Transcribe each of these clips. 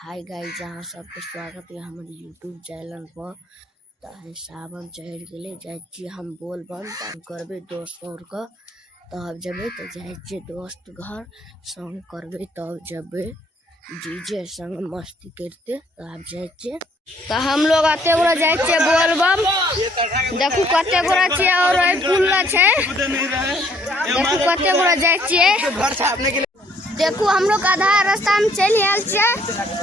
Hi guys, जहाँ सबके स्वागत है हमारे यूट्यूब चैनल पर। तो सावन चढ़ गए जाए हम बोल बम करबे दोस्त और का तब जबे तो जाए दोस्त घर संग करबे तब जबे डीजे संग मस्ती करते तब जाए। तो हम लोग आते हुए जाए बोल बम। देखू कते गोरा छे और पुल छे, देखू कते गोरा जाए। देखू हम लोग आधा रास्ता में चल आयल छे।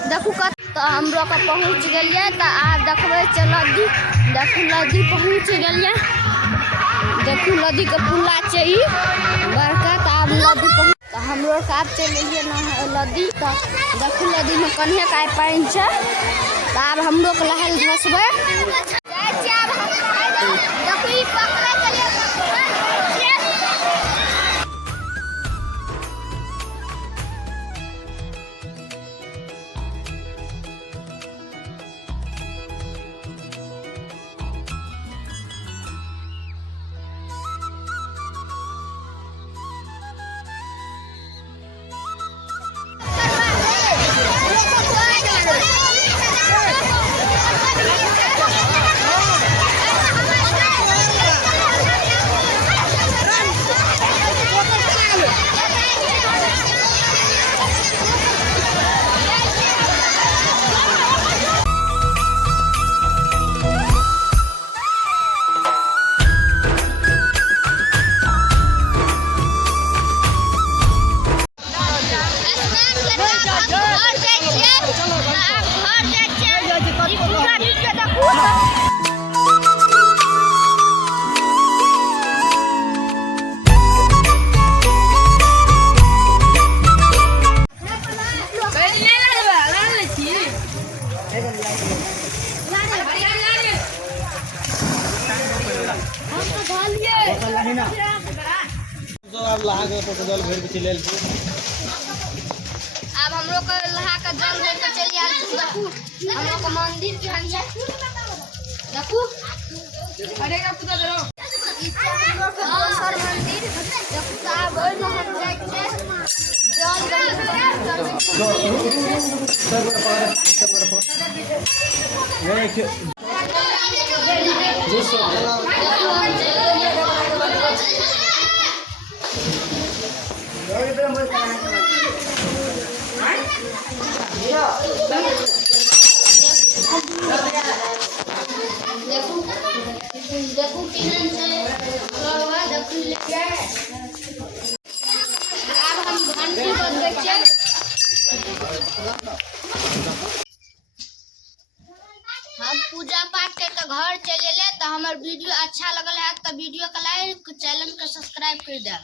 देखू तो हम लोग पहुँच गए। तो आप देखबे लद्दी, देखू लद्दी पहुँच गए। देखू लद्दी के पुला छे बड़का। तो आप लद्दी तो हम लोग आप चलिए ना लद्दी। तो देखू लद्दी में कन्हे का पानी छे। तो अब हम लोग लहल धसबे। अब हम लोग लहा का जल भर के चल आयल। देखू हम लोग का मंदिर के हम देखू अरे का पूजा करो हम लोग का दोसर मंदिर। देखू साहब ओइ में हम जाय छै देखू किरण से अब हम घंटी बजबै छै। हम पूजा पाठ के घर चले। तो हमार वीडियो अच्छा लगल है तो वीडियो को लाइक, चैनल को सब्सक्राइब कर दे।